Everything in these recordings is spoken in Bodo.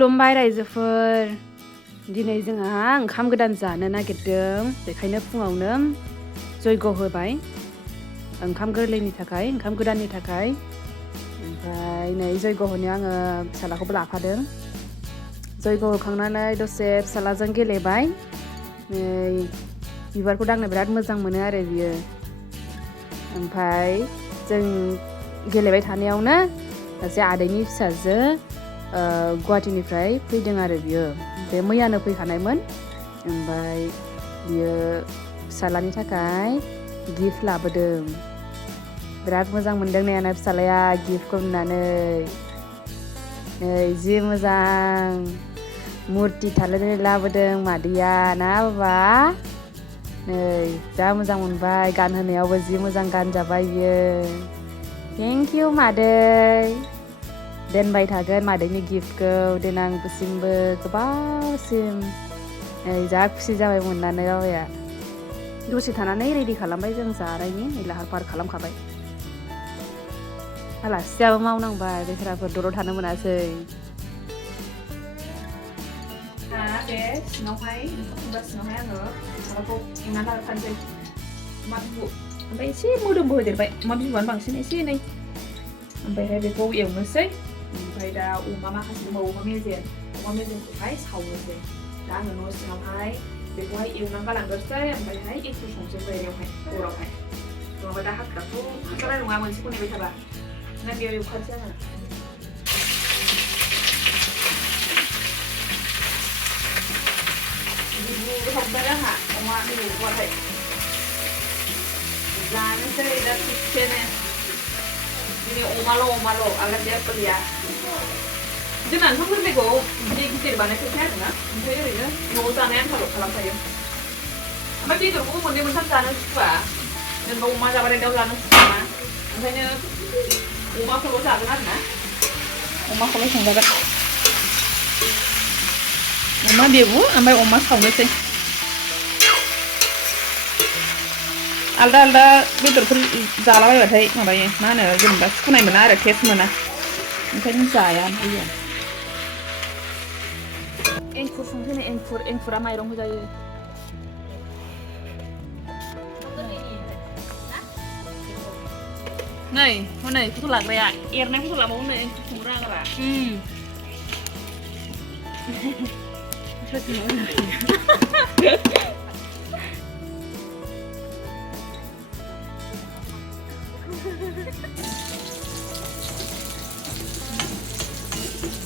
खुलुमबाय रायजोफोर दिनै जोंहा ओंखाम गोदान जानो नागिरदों बेखायनो फुङावनो जयग होबाय ओंखाम गोरलैनि थाखाय ओंखाम गोदाननि थाखाय ओमफ्राय नै जयग होनायाव आङो फिसालाखौबो लाफादों जयग होखांनानै दसे फिसालाजों गेलेबाय नै बिबारखौ दांनो बिराद मोजां मोनो आरो बियो ओमफ्राय जों गेलेबाय थानायावनो सासे आदैनि फिसाजो गुवाहाटीनिफ्राय फैदों आरो बियो बे मैयानो फैखानायमोन ओमफ्राय बियो फिसालानि थाखाय गिफ्ट लाबोदों बिराद मोजां मोनदों नायाना फिसालाया गिफ्टखौ नुनानै नै जि मोजां मुर्ति थालिर लाबोदों मादैया ना बाबा नै जा मोजां मोनबाय गानहोनायावबो जि मोजां गानजाबाय बियो थेंक इउ मादै दोनबाय थागोन मादैनि गिफ्टखौ देनांसिमबो गोबावसिम जा खुसि जाबाय मोननानै बाबाया दसे थानानै रेडि खालामबाय जों जानायनि लाहार फाहार खालामखाबाय आलासियाबो मावनांबाय बेफोराफोर दलर थानो मोनासै बे सिङावहाय सिङावहाय आङो माबाखौ एवनानै लाग्रोखानोसै अमा बिबु ओमफ्राय एसे मोदोमबो होदेरबाय अमा बिबुआनो बांसिन एसे एनै ओमफ्रायहाय बेखौ एवनोसै ओमफ्राय दा अमा माखासे दंबावो अमा मेजेमखौहाय सावनोसै दा आङो न' सिङावहाय बेखौहाय एवनानै गालांग्रोसै ओमफ्रायहाय एंखुर संसै अरावहाय नङाबा दा हाखुदाखौ हाखानाय नङा मोनसेखौ नेबाय थाबा ना बेयाव एवखानोसै आङो गोथाव मोनथारो आंहा अमा मेजेमखौहाय जानोसै दा थिगसेनो दिनै अमाल' आलादा जेबो गैया जोंना ओंखाम गोरलैखौ बिदि गिदिर बानायफेरखाया आरोना ओमफ्राय ओरैनो न'आव जानाय आन्थाल' खालामखायो ओमफ्राय बेदरखौबो मोननै मोनथाम जानो सुखुवा जेनेबा अमा जाबाथाय दाउ जानो सुखुवा ओंखायनो अमाखौल' जागोन आरोना अमाखौल' संजागोन अमा बेबु ओमफ्राय अमा सावनोसै आलदा बेदरफोर जालाबायबाथाय माबायो मा होनो जेनेबा सुखुनाय मोना आरो टेस्ट मोना ओंखायनो जाया ओमफ्राय एंखुर संसैनो एंखुरा माइरंखौ जायो नै हनै फट' लाग्राया एरनाय फट' लाबावो नै एंखुर संनो रोङाब्रा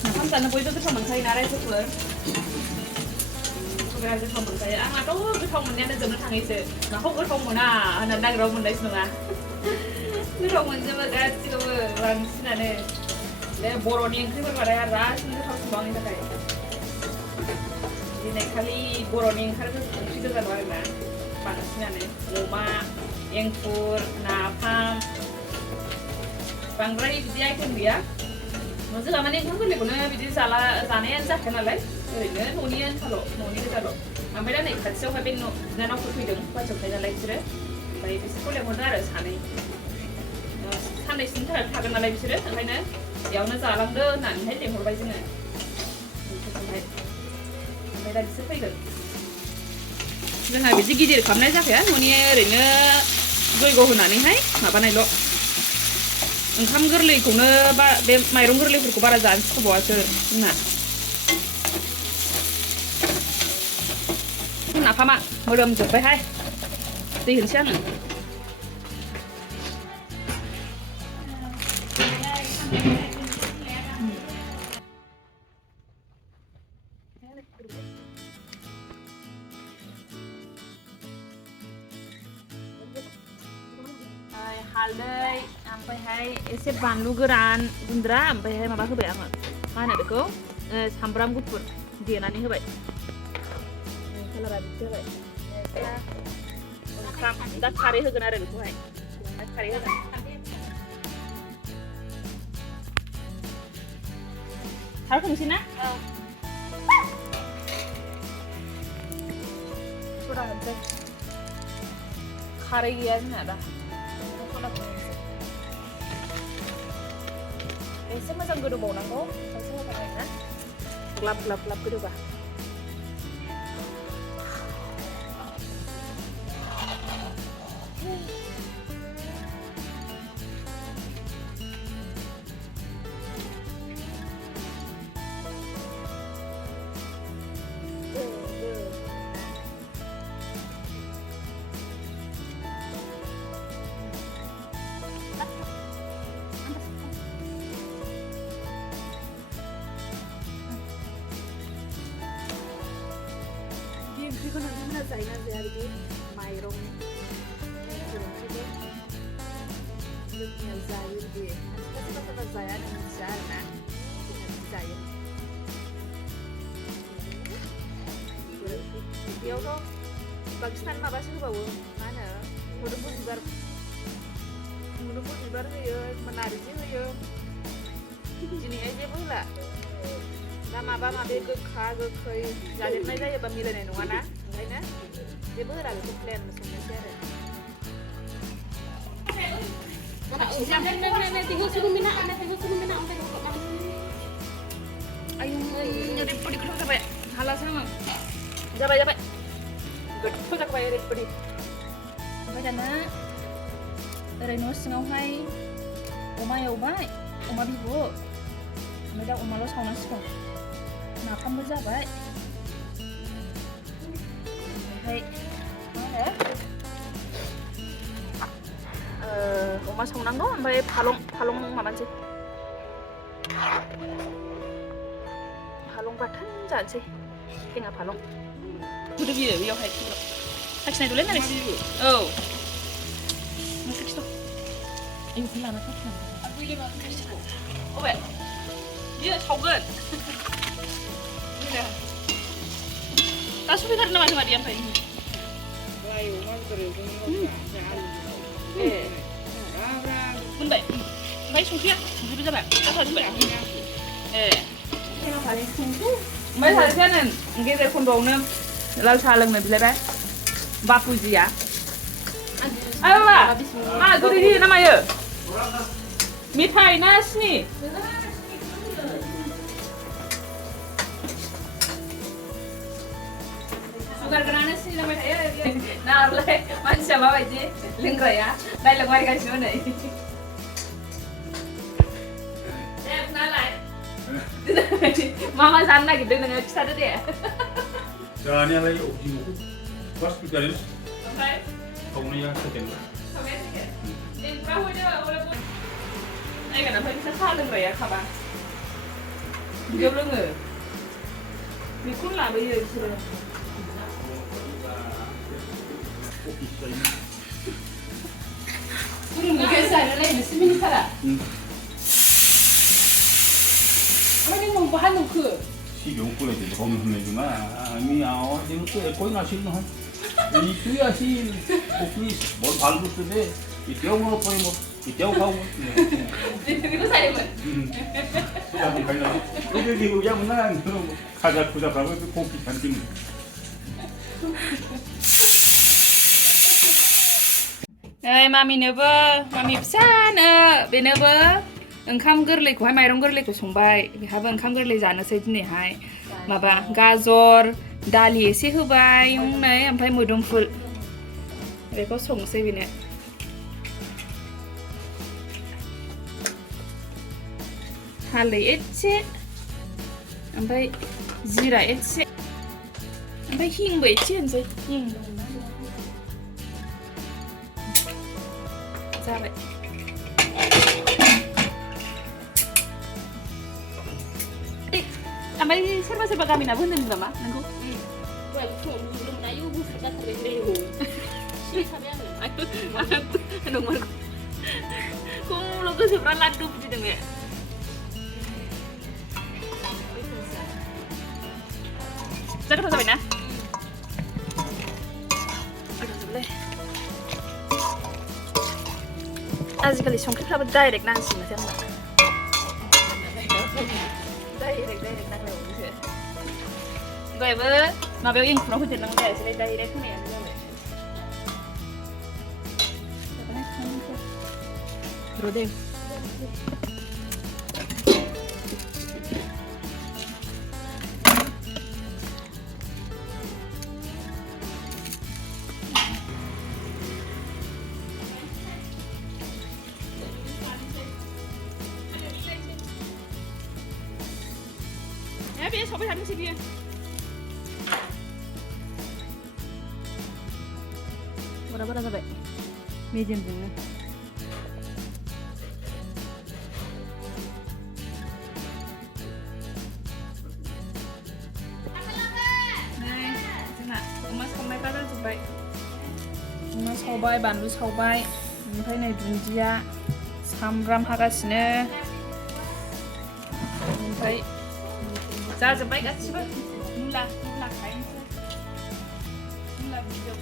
नाफाम जानो बयबो गोथाव मोनखायो ना रायजोफोर बिराद गोथाव मोनखायो आंहाथ' गोथाव मोननायानो जोबनो थाङैसो नाखौ गोथाव मोना होननानै नागिराव मोननायसो नङा गोथाव मोनजोबो गासिखौबो बांसिनानो बे बर'नि ओंख्रिफोरबाथाय रासिन गोथावसिनबाव आंनि थाखाय दिनै खालि बर'नि ओंख्रि गोजा दं आरोना बांसिनानो अमा एंखुर नाफाम बांद्राय बिदि आइटेम गैया जोंहा माने ओंखाम गोरलैखौनो बिदि जानायानो जाखाया नालाय ओरैनो न'नि आन्थाल' न'नि गोजाल' ओमफ्राय दा नै खाथियावहाय बे बिनानावफोर फैदों गुवाहाटीयाव थायो नालाय बिसोरो ओमफ्राय बिसोरखौ लेंहरदों आरो साननैसोनि थाखाय थागोन नालाय बिसोरो ओंखायनो बेयावनो जालांदो होननानैहाय लेंहरबाय जोङो ओमफ्राय दा बिसोर फैगोन जोंहा बिदि गिदिर खालामनाय जाखाया न'नि ओरैनो जयग होनानैहाय माबानायल' ओंखाम गोरलैखौनो बे माइरं गोरलैफोरखौ बारा जानो सुखुबावासो जोंना नाफामा मोदोमजोब्बायहाय दै होनोसै आङो हालदै ओमफ्रायहाय एसे बानलु गोरान गुन्द्रा ओमफ्रायहाय माबा होबाय आङो मा होनो बेखौ सामब्राम गुफुर देनानै होबाय कालारा बिदि होबाय ओंखाम दा खारै होगोन आरो बेखौहाय खारै होगोन खारै होनोसै ना सदा होनोसै खारै गैया जोंना दा एसे मोजां गोदौबावनांगौ glap glap glap गोदौबा ओंख्रिखौ नोंथांमोना जायोना जाया बिदि माइरं ओंख्रिखौ जोंनिया जायो बिदि सोरबा सोरबा जाया नों मिथिया आरोना जोंना जायो बेयावथ' बांसिनानो माबासो होबावो मा होनो मोदोमफुल बिबार होयो नारजि होयो दिनैहाय जेबो होला दा माबा माबि गोखा गोखै जादेरनाय जायोबा मिलायनाय नङाना ओंखायनो जेबो होला बेखौ प्लेन संनोसै आरो ओरैबायदि गोथाव जाबाय हालासो आङो जाबाय गोथाव जाबाय ओरैबायदि ओमफ्राय दाना ओरै न' सिङावहाय अमा एवबाय अमा बिबु ओमफ्राय दा अमाल' सावनांसिगौ नाफामबो जाबाय ओमफ्राय मा होनो अमा सावनांगौ ओमफ्राय फालं माबानोसै फालं बाथोन जानोसै थेङा फालं गुदु बियो बेयावहाय साखिनायदोलाय नालाय औ साखिथ' एवखौ लाना साखिनांगौ अबे बियो सावगोन दा सफैथारो नामा जोंहा बियो ओमफ्राय मोनबाय ओमफ्राय संख्रिबो जाबाय ओमफ्राय सासेयानो गेजेर खन्द'आवनो लाल साहा लोंनो बिलायबाय बापुजिया मा गोदै होयो ना मायो मेथाइ ना सिनि सुगार गोनांनो सिनि लोंबाय थायो नालाय मानसिया माबायदि लोंग्राया डाइलग मारिगासिनो नै नालाय मा जानो नागिरदों नोङो खिथादो दे जानायालाय फार्स्ट पिकारिस ओमफ्राय सावनाया सेकेन्ड नायगोन ओमफ्राय बिसोर साहा लोंग्राया खाबा बिदियाव लोङो बेखौनो लाबोयो बिसोरो जानायालाय नोंसोर मिनिथारा ओमफ्राय नों बहा नुखो 시경 뿌려야 돼. 거기 혼내주나? 미야오, 지금 또 거기 나시는 한. 이 tuy 오프리 뭘 발로 쓰대. 이 대형으로 보이 뭐. 이 대형 가고. 이거 살면. 그냥 가려. 여기 그냥 나 그럼 가자 가고 그 고기 잔뜩. मामिनोबो मामि फिसानो बेनोबो ओंखाम गोरलैखौहाय माइरं गोरलैखौ संबाय बेहाबो ओंखाम गोरलै जानोसै दिनैहाय माबा गाजर दालि एसे होबाय नै ओमफ्राय मोदोमफुल बेखौ संसै बेनो हालदै एसे ओमफ्राय जिरा एसे ओमफ्राय हिंबो एसे होनसै हिं जाबाय ओमफ्राय सोरबा गामिनाबो होनदों नामा नोंखौ खमल' गोसोफ्रा लादु बुजिदों बे जाथाव जाबायना आजिखालि संख्रिफ्राबो डाइरेक्ट नांसिगोन माथो होनबा डाइरेक्ट नांलायबावोसो दहायबो माबायाव एंखुराव होदेरनांगौ जायासैलाय डाइरेक्ट होनायानो जाबाय र'दे बेयो सावबाय थाथोंसै बेयो अरा बारा जाबाय मेजेमजोंनो जोंना अमा सावनायफ्रा जाजोब्बाय अमा सावबाय बानलु सावबाय ओमफ्राय नै दुन्दिया सामब्राम हागासिनो ओमफ्राय जाजोब्बाय गासिबो मुला खायनोसै मुला बिजौ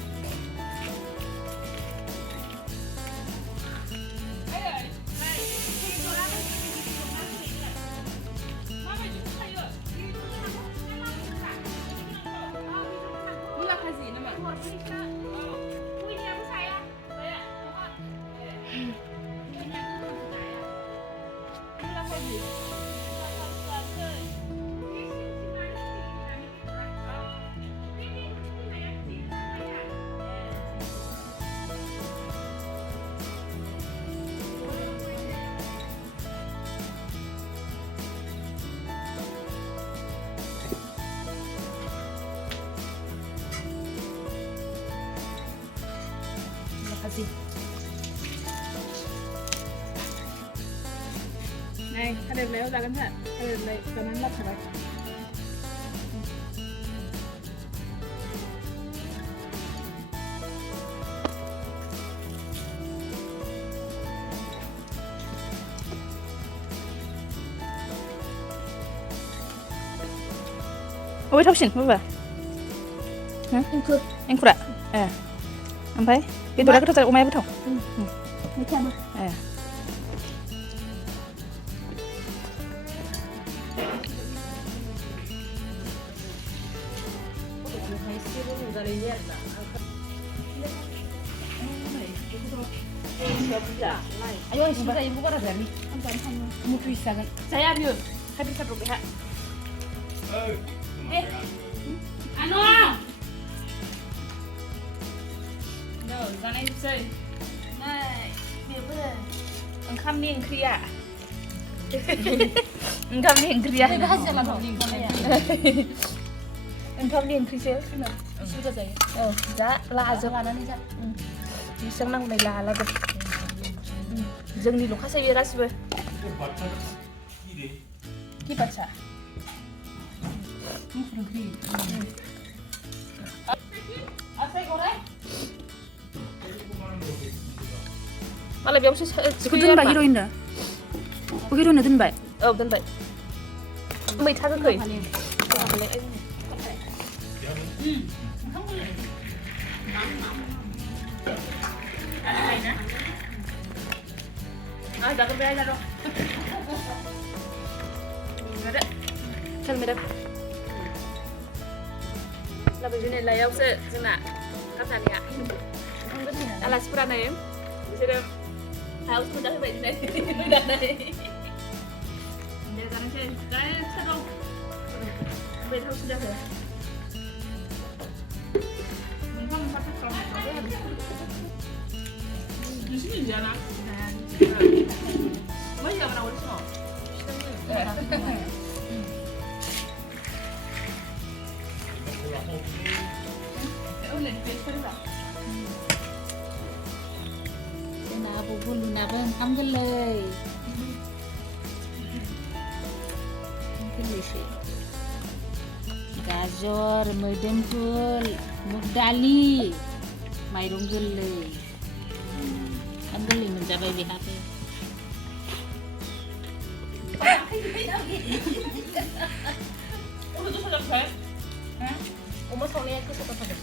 मुला खाजि नामा kasih. Này, thay được léo ra cẩn thận. Thay được lấy cho nó lắp thật đấy. Ôi thóc xỉn không vậy? Hả? Anh khỏe. À. Anh thấy? Cái tôi đã có ôm em với thằng. Mấy trăm à? À. Ayo sisa ibu kok ada nih. Mutu bisa kan? Saya ambil. Saya bisa berubah. Anu. Đâu, ra này chơi. Này, việc bây giờ. Wngkham nih wngkhrijwb. Wngkham nih wngkhrijwb. Ini hasil lah nih ya. Wngkham nih wngkhrijwb sih mah. Sudah saya. Oh, dạ, là Aja rồi. lah nanti kan. Đi sang năng này là được. Dừng đi lúc khác sẽ ra xưa. Ki baca. Apa goreng? Malah biar sih. Ikutin Mbak Heroin dah. Oh Heroin dah Mbak. Oh, dan baik. Mày tha cái cười. À, đã có bé ra đâu. Đấy. Chân mày đây. Là bởi vì này là ông sẽ dừng lại. Các bạn ạ. À là sữa này em. Sẽ đem. Hãy subscribe cho kênh Ghiền Mì Gõ để không bỏ lỡ những để ra trên cái set không về thao sudah ya mình không phát con di sini jalan mấy giờ nào đi Nah, bubur lunak wngkham gwrlwi. Gajor, mojdempul, muk dali, mairung gwrlwi. Wngkham gwrlwi mencapai BHP. Udah sudah selesai. Hah? Umur soalnya aku suka pada.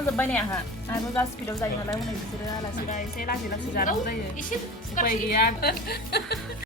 Sampai nih ha. Aku udah speed up aja, kalau mau nih bisa lah, sudah saya lagi lah sudah. Supaya dia